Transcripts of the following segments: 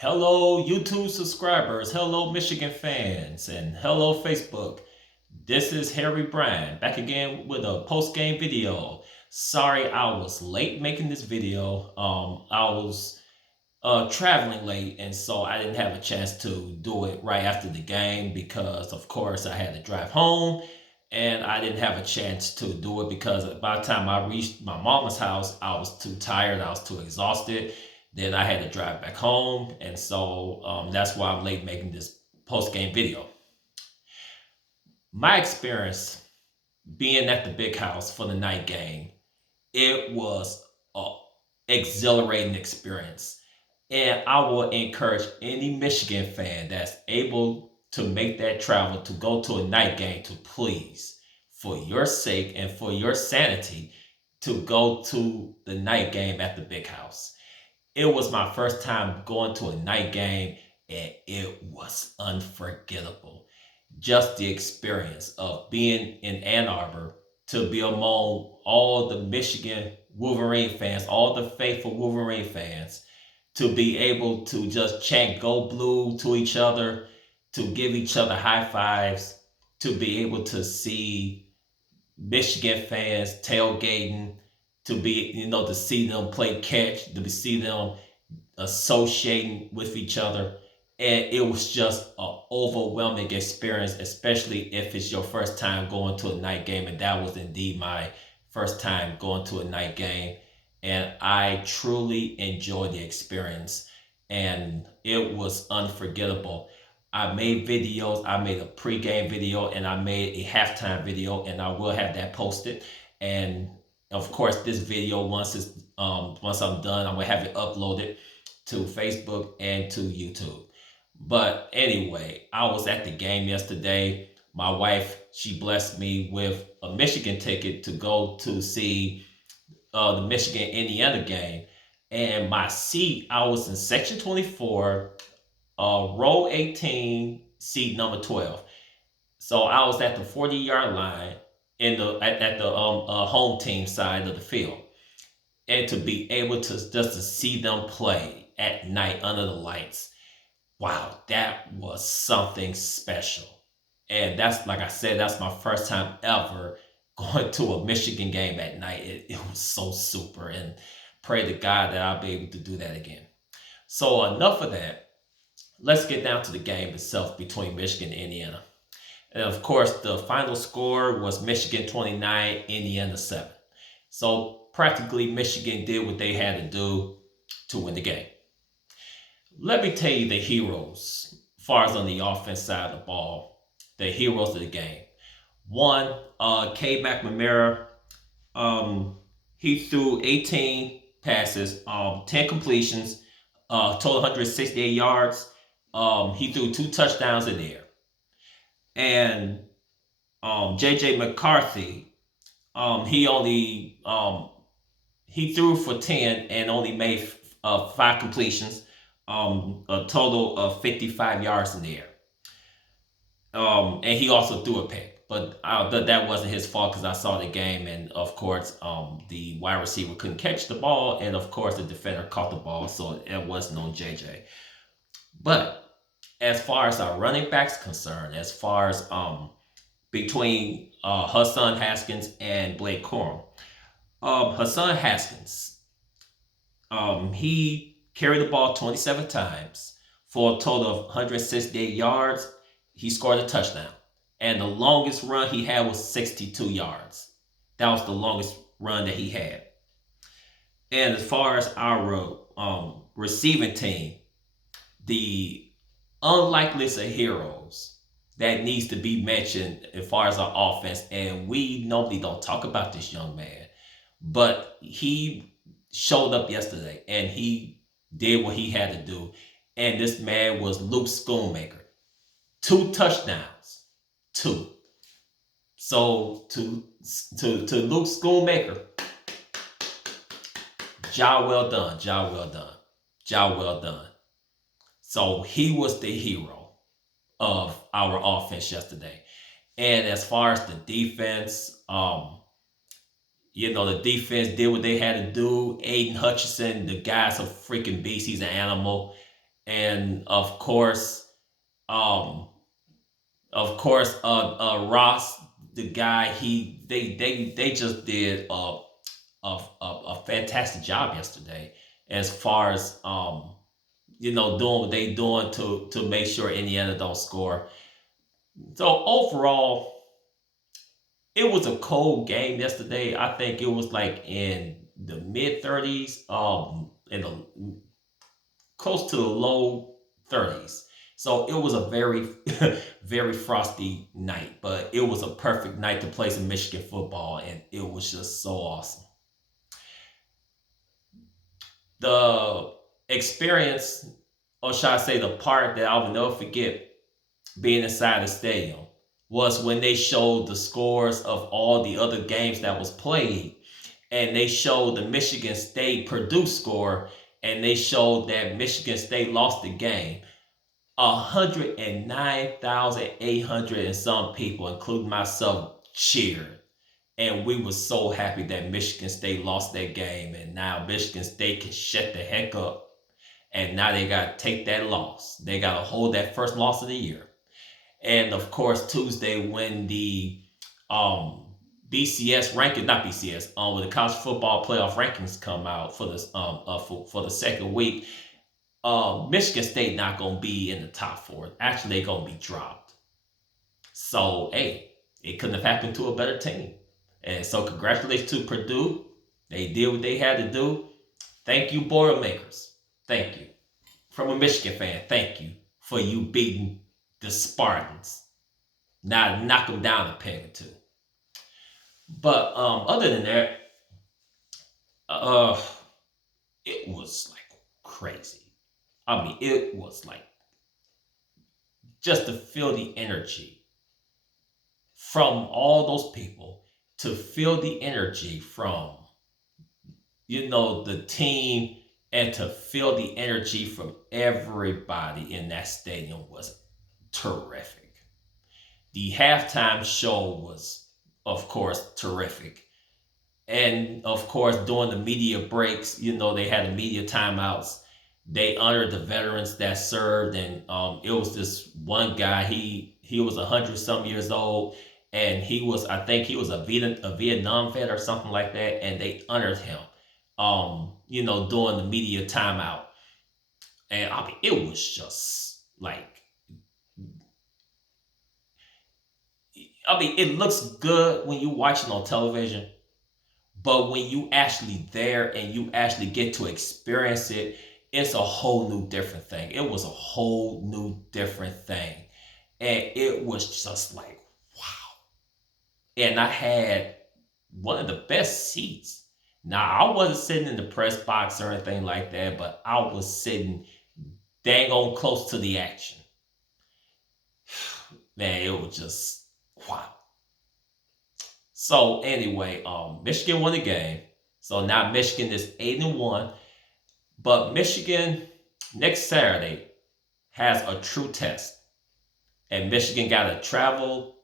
Hello, YouTube subscribers. Hello, Michigan fans. And hello, Facebook. This is Harry Bryan back again with a post game video. Sorry, I was late making this video. I was traveling late, and so I didn't have a chance to do it right after the game because, of course, I had to drive home and I didn't have a chance to do it because by the time I reached my mama's house, I was too tired, I was too exhausted. Then I had to drive back home, and so that's why I'm late making this post game video. My experience being at the big house for the night game, it was a exhilarating experience. And I will encourage any Michigan fan that's able to make that travel to go to a night game to please, for your sake and for your sanity, to go to the night game at the big house. It was my first time going to a night game and it was unforgettable. Just the experience of being in Ann Arbor, to be among all the Michigan Wolverine fans, all the faithful Wolverine fans, to be able to just chant "Go Blue" to each other, to give each other high fives, to be able to see Michigan fans tailgating, to be, to see them play catch, to see them associating with each other. And it was just an overwhelming experience, especially if it's your first time going to a night game. And that was indeed my first time going to a night game. And I truly enjoyed the experience. And it was unforgettable. I made videos. I made a pregame video and I made a halftime video, and I will have that posted. And of course, this video, once I'm done, I'm gonna have it uploaded to Facebook and to YouTube. But anyway, I was at the game yesterday. My wife, she blessed me with a Michigan ticket to go to see the Michigan Indiana game. And my seat, I was in section 24, row 18, seat number 12. So I was at the 40-yard line at the home team side of the field. And to be able to just to see them play at night under the lights, wow, that was something special. And that's, like I said, that's my first time ever going to a Michigan game at night. It was so super, and pray to God that I'll be able to do that again. So enough of that. Let's get down to the game itself between Michigan and Indiana. And of course, the final score was Michigan 29, Indiana 7. So practically, Michigan did what they had to do to win the game. Let me tell you the heroes, as far as on the offense side of the ball, the heroes of the game. One, K. McNamara, he threw 18 passes, 10 completions, total 168 yards. He threw 2 touchdowns in there. And J.J. McCarthy, he threw for 10 and only made 5 completions, a total of 55 yards in the air. And he also threw a pick, but that wasn't his fault because I saw the game, and of course, the wide receiver couldn't catch the ball, and of course, the defender caught the ball, so it wasn't on JJ. But as far as our running backs concerned, as far as between Hassan Haskins and Blake Corum, Hassan Haskins, he carried the ball 27 times for a total of 168 yards. He scored a touchdown. And the longest run he had was 62 yards. That was the longest run that he had. And as far as our receiving team, the unlikeliest of heroes that needs to be mentioned as far as our offense, and we normally don't talk about this young man, but he showed up yesterday and he did what he had to do. And this man was Luke Schoonmaker. 2 touchdowns. 2. So to Luke Schoonmaker, job well done, job well done, job well done. So he was the hero of our offense yesterday. And as far as the defense, the defense did what they had to do. Aiden Hutchinson, the guy's a freaking beast. He's an animal. and um, Ross, the guy, they just did a fantastic job yesterday as far as doing what they doing to make sure Indiana don't score. So overall, it was a cold game yesterday. I think it was like in the mid 30s, in the close to the low 30s. So it was a very, very frosty night, but it was a perfect night to play some Michigan football, and it was just so awesome. The experience, or should I say, the part that I will never forget being inside the stadium was when they showed the scores of all the other games that was played, and they showed the Michigan State Purdue score, and they showed that Michigan State lost the game. 109,800 and some people, including myself, cheered. And we were so happy that Michigan State lost that game. And now Michigan State can shut the heck up. And now they got to take that loss. They got to hold that first loss of the year. And of course, Tuesday, when the BCS ranking, not BCS, when the college football playoff rankings come out for this for the second week, Michigan State not gonna be in the top four. Actually, they're gonna be dropped. So hey, it couldn't have happened to a better team. And so congratulations to Purdue. They did what they had to do. Thank you, Boilermakers. Thank you. From a Michigan fan, thank you for you beating the Spartans. Now knock them down a peg or two. But other than that, it was like crazy. I mean, it was like just to feel the energy from all those people, to feel the energy from, the team, and to feel the energy from everybody in that stadium was terrific. The halftime show was, of course, terrific. And of course, during the media breaks, they had the media timeouts. They honored the veterans that served, and it was this one guy. He was 100 some years old, and I think he was a Vietnam vet or something like that, and they honored him, during the media timeout. And I mean, it was just like, I mean, it looks good when you watch it on television, but when you actually there and you actually get to experience it, it's a whole new different thing. It was a whole new different thing. And it was just like, wow. And I had one of the best seats. Now, I wasn't sitting in the press box or anything like that, but I was sitting dang on close to the action. Man, it was just wow. So anyway, Michigan won the game. So now Michigan is 8-1. But Michigan next Saturday has a true test. And Michigan got to travel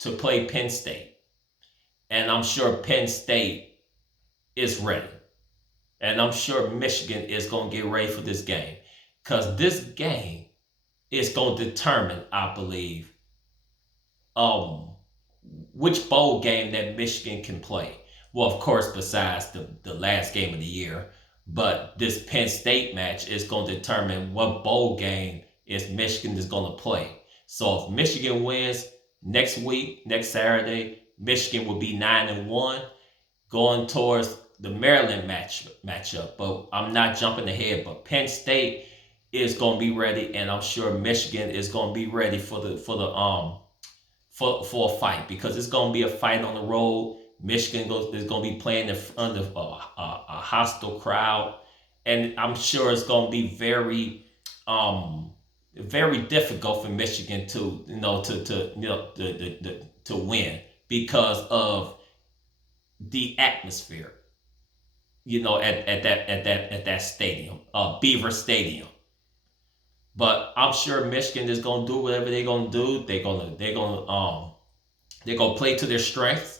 to play Penn State. And I'm sure Penn State is ready. And I'm sure Michigan is going to get ready for this game. Because this game is going to determine, I believe, which bowl game that Michigan can play. Well, of course, besides the last game of the year. But this Penn State match is going to determine what bowl game Michigan is going to play. So if Michigan wins next week, next Saturday, Michigan will be 9-1, going towards the Maryland matchup. But I'm not jumping ahead. But Penn State is going to be ready, and I'm sure Michigan is going to be ready for a fight, because it's going to be a fight on the road. Michigan is going to be playing in front of a hostile crowd, and I'm sure it's going to be very, very difficult for Michigan to win, because of the atmosphere, at that stadium, Beaver Stadium. But I'm sure Michigan is going to do whatever they're going to do. They're going to play to their strengths.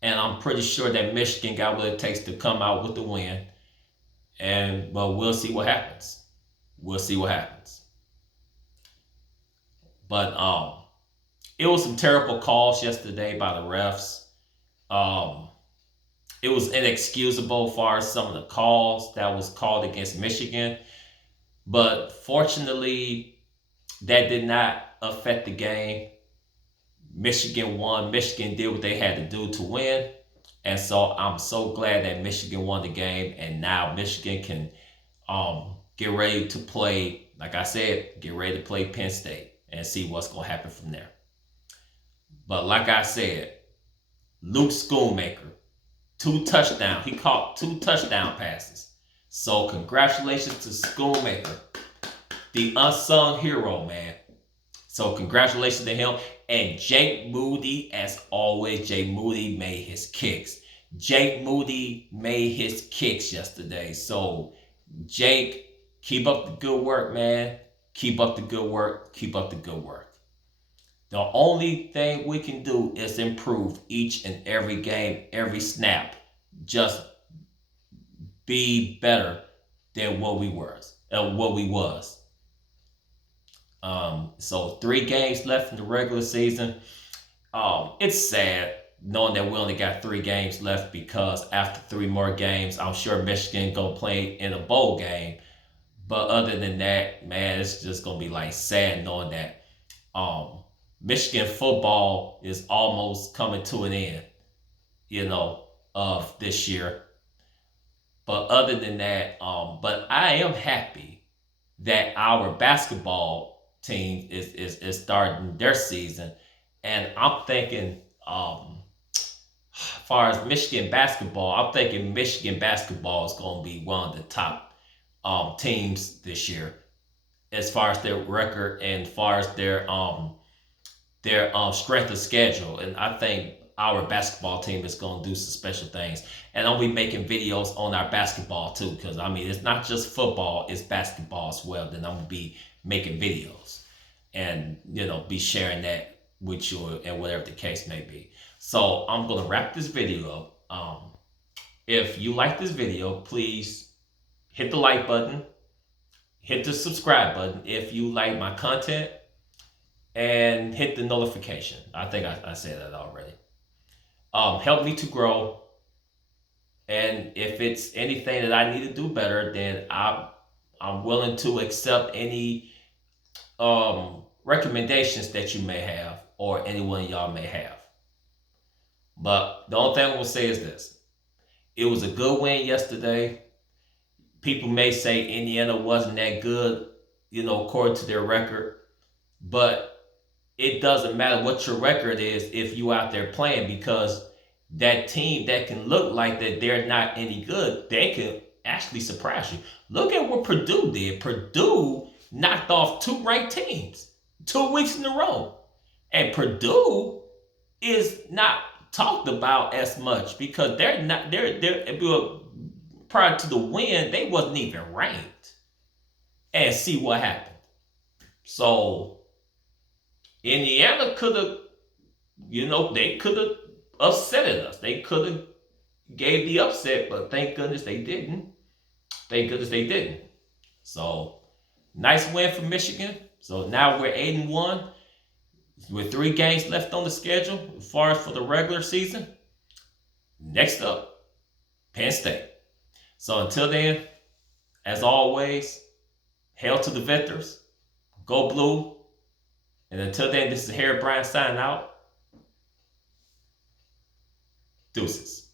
And I'm pretty sure that Michigan got what it takes to come out with the win. But we'll see what happens. We'll see what happens. But it was some terrible calls yesterday by the refs. Um, it was inexcusable as far as some of the calls that was called against Michigan. But fortunately, that did not affect the game. Michigan won. Michigan did what they had to do to win. And so I'm so glad that Michigan won the game. And now Michigan can get ready to play, like I said, get ready to play Penn State and see what's going to happen from there. But like I said, Luke Schoonmaker, 2 touchdowns. He caught 2 touchdown passes. So congratulations to Schoonmaker, the unsung hero, man. So congratulations to him. And Jake Moody, as always, Jake Moody made his kicks. Jake Moody made his kicks yesterday. So Jake, keep up the good work, man. Keep up the good work. Keep up the good work. The only thing we can do is improve each and every game, every snap. Just be better than what we was. So 3 games left in the regular season. It's sad knowing that we only got 3 games left, because after 3 more games, I'm sure Michigan gonna play in a bowl game. But other than that, man, it's just gonna be like sad knowing that Michigan football is almost coming to an end, of this year. But other than that, but I am happy that our basketball team is starting their season, and I'm thinking, as far as Michigan basketball, I'm thinking Michigan basketball is going to be one of the top teams this year, as far as their record and as far as their strength of schedule. And I think our basketball team is going to do some special things. And I'll be making videos on our basketball too, because I mean, it's not just football, it's basketball as well. Then I'm going to be making videos and, be sharing that with you and whatever the case may be. So I'm going to wrap this video up. If you like this video, please hit the like button, hit the subscribe button if you like my content, and hit the notification. I think I said that already. Help me to grow. And if it's anything that I need to do better, then I'm willing to accept any recommendations that you may have or anyone y'all may have. But the only thing I'm going to say is this. It was a good win yesterday. People may say Indiana wasn't that good, according to their record. But it doesn't matter what your record is if you out there playing, because that team that can look like that they're not any good, they can actually surprise you. Look at what Purdue did. Purdue knocked off 2 ranked teams 2 weeks in a row. And Purdue is not talked about as much because they're prior to the win, they wasn't even ranked. And see what happened. So Indiana could have, they could have upset us. They could have gave the upset, but thank goodness they didn't. Thank goodness they didn't. So nice win for Michigan. So now we're 8-1 with 3 games left on the schedule as far as for the regular season. Next up, Penn State. So until then, as always, hail to the victors. Go blue. And until then, this is Harry Bryant signing out. Deuces.